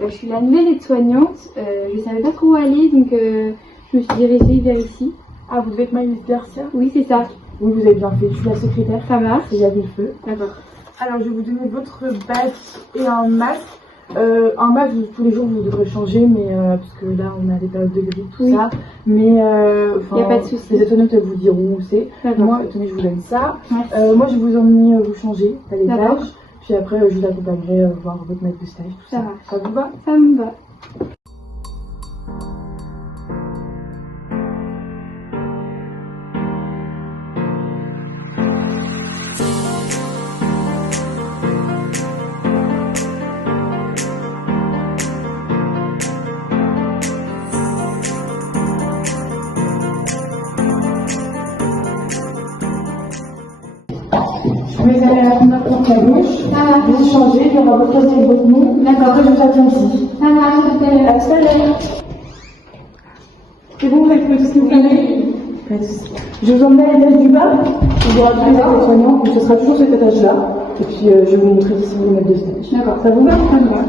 Je suis la nouvelle aide-soignante. Je ne savais pas trop où aller, donc je me suis dirigée vers ici. Ah, vous devez être Maëlys Garcia? Oui, c'est ça. Oui, vous avez bien fait. Je suis la secrétaire. Ça marche. Et j'avais le feu. D'accord. Alors, je vais vous donner votre badge et un masque. Un masque, tous les jours, vous devrez changer, mais parce que là, on a des périodes de grippe, tout ça. Mais il n'y a pas de souci. Les aides-soignantes, elles vous diront où c'est. Moi, tenez, je vous donne ça. Moi, je vais vous emmener vous changer à l'étage. Puis après, je vous accompagnerai voir votre maître de stage, tout ça. Ça vous va? Ça me va. Je vais aller à la porte à gauche. Vous changez, il y aura votre casier et votre nom. Après, je vous attends ici. Ça marche, tout à l'heure. À tout à l'heure. C'est bon, vous avez fait tout ce que vous fallait? Je vous emmène à l'étage du bas. Il y aura tous les aides-soignants, donc ce sera toujours cet étage-là. Et puis, je vais vous montrer ici le maître de stage. D'accord. Ça vous va? Ça me va.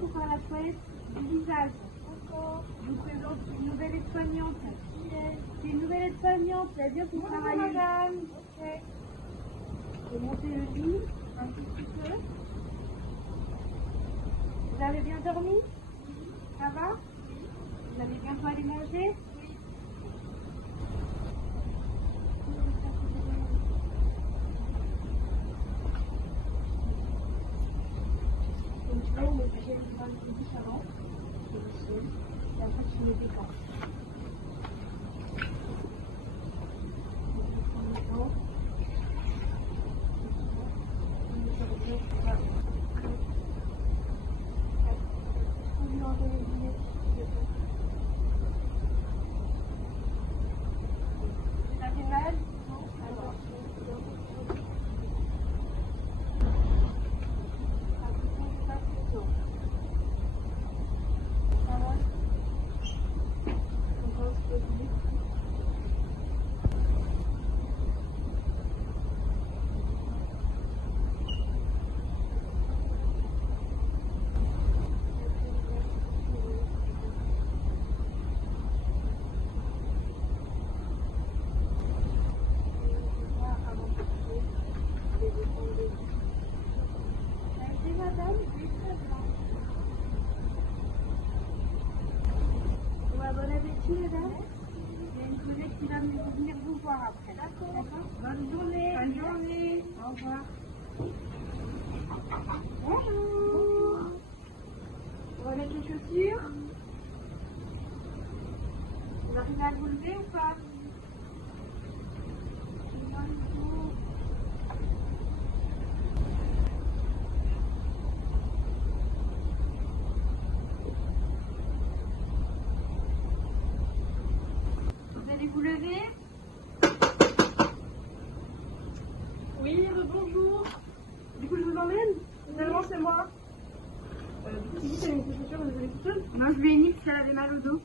Pour faire la toilette du visage. Je vous présente une nouvelle aide-soignante. C'est une nouvelle aide-soignante, elle vient pour travailler. Madame. Ok. Je vais monter le lit un tout petit peu. Vous avez bien dormi? Ça va? Vous avez bientôt allé manger? Donc là, on met déjà une balle de douche avant, je le seul, et après tu mets des gants. Ça fait mal? Non? Alors, madame, oui, très bien. Bon appétit, madame. Il y a une collègue qui va venir vous voir après. D'accord. Bonne journée. Bonne journée. Au revoir. Bonjour. On va mettre les chaussures. Vous arrivez à vous lever ou pas? Vous allez vous lever? Oui, bonjour. Du coup, je vous emmène? Finalement, c'est moi. Du coup, c'est qui qui a mis ses chaussures? Vous les avez toutes seules? Non, je lui ai mis parce qu'elle avait mal au dos.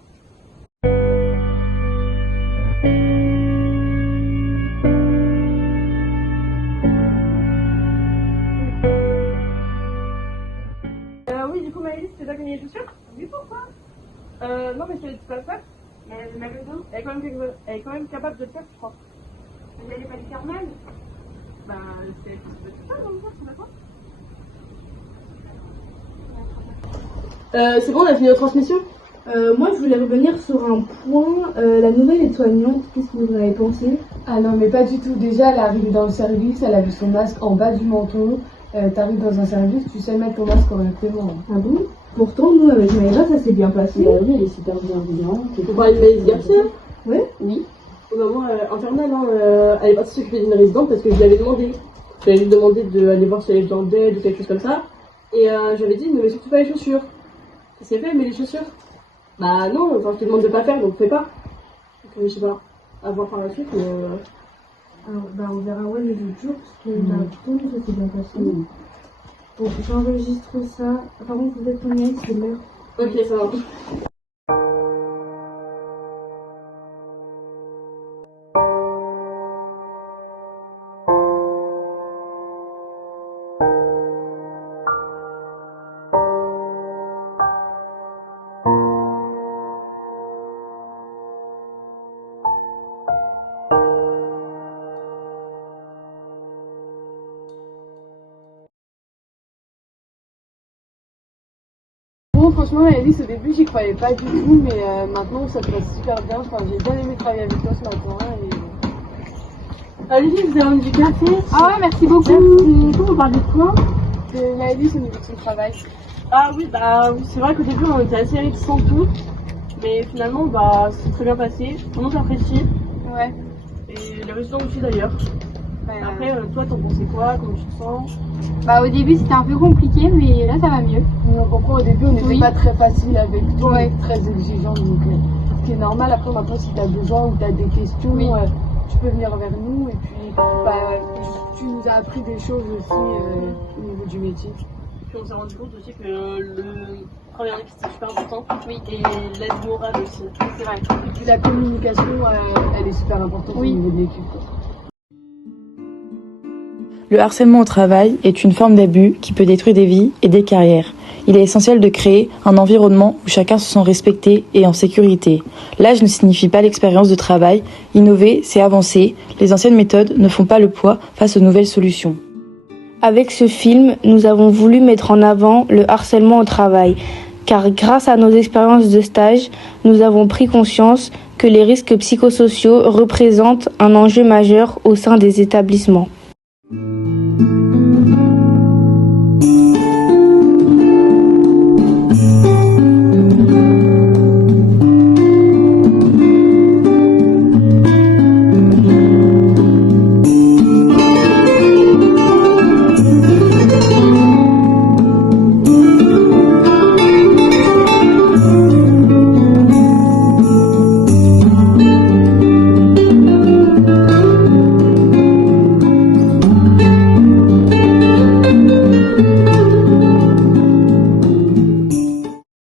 Oui, du coup, Maëlys, c'est toi qui as mis les chaussures? Oui, pourquoi? Non, mais c'est pas ça. Mais elle avait mal au dos. Elle est quand même capable de le faire, je crois. Vous n'allez pas lui faire mal? Bah, c'est tout ça, non, c'est d'accord. C'est bon, on a fini notre transmission? Moi, je voulais revenir sur un point. La nouvelle aide-soignante, qu'est-ce que vous en avez pensé? Ah non, mais pas du tout. Déjà, elle est arrivée dans le service, elle a vu son masque en bas du menton. T'arrives dans un service, tu sais mettre ton masque correctement. Ah bon? Pourtant, nous, avec Maëva, ça s'est bien passé. Bah oui, elle est super bienveillante. Vous parlez de Maëlys Garcia? Ouais? Oui. Maman, infernale, hein, elle est partie s'occuper d'une résidente parce que je lui avais demandé. Je lui avais demandé d'aller voir si elle avait besoin d'aide ou quelque chose comme ça. Et j'avais dit, ne mets surtout pas les chaussures. Qu'est-ce qu'elle fait? Elle met les chaussures? Bah non, enfin, je te demande de pas faire, donc fais pas. Donc, je sais pas, à voir par la suite, mais... Alors, bah, on verra, ouais, les autres jours, parce que pourtant, nous, ça s'est bien passé. Bon, j'enregistre ça. Par contre, vous êtes combien? C'est l'heure. Ok, ça va. franchement, Alice, au début, j'y croyais pas du tout, mais maintenant, ça te passe super bien. Enfin, j'ai bien aimé travailler avec toi ce matin. Allez, vous avez envie du café? Ah ouais, merci beaucoup. Du coup, on parle de quoi? De Maëlys au niveau de son travail. Ah oui, bah c'est vrai qu'au début, on était assez réticents tous. Mais finalement, bah, c'est très bien passé. Tout le monde apprécie. Ouais. Et les résultats aussi d'ailleurs. Après, toi, t'en pensais quoi? Comment tu te sens? Bah au début c'était un peu compliqué, mais là ça va mieux. On comprend, au début, on n'était Oui. pas très facile avec toi, Ouais. très exigeant. Donc, ce qui est normal. Après, maintenant, si tu as besoin ou tu as des questions, Oui. tu peux venir vers nous. Et puis, tu nous as appris des choses aussi au niveau du métier. Puis on s'est rendu compte aussi que le travail en équipe c'est super important. Oui. Et l'aide morale aussi. C'est vrai. Et puis, la communication, elle est super importante Oui. au niveau de l'équipe. Le harcèlement au travail est une forme d'abus qui peut détruire des vies et des carrières. Il est essentiel de créer un environnement où chacun se sent respecté et en sécurité. L'âge ne signifie pas l'expérience de travail. Innover, c'est avancer. Les anciennes méthodes ne font pas le poids face aux nouvelles solutions. Avec ce film, nous avons voulu mettre en avant le harcèlement au travail, car grâce à nos expériences de stage, nous avons pris conscience que les risques psychosociaux représentent un enjeu majeur au sein des établissements.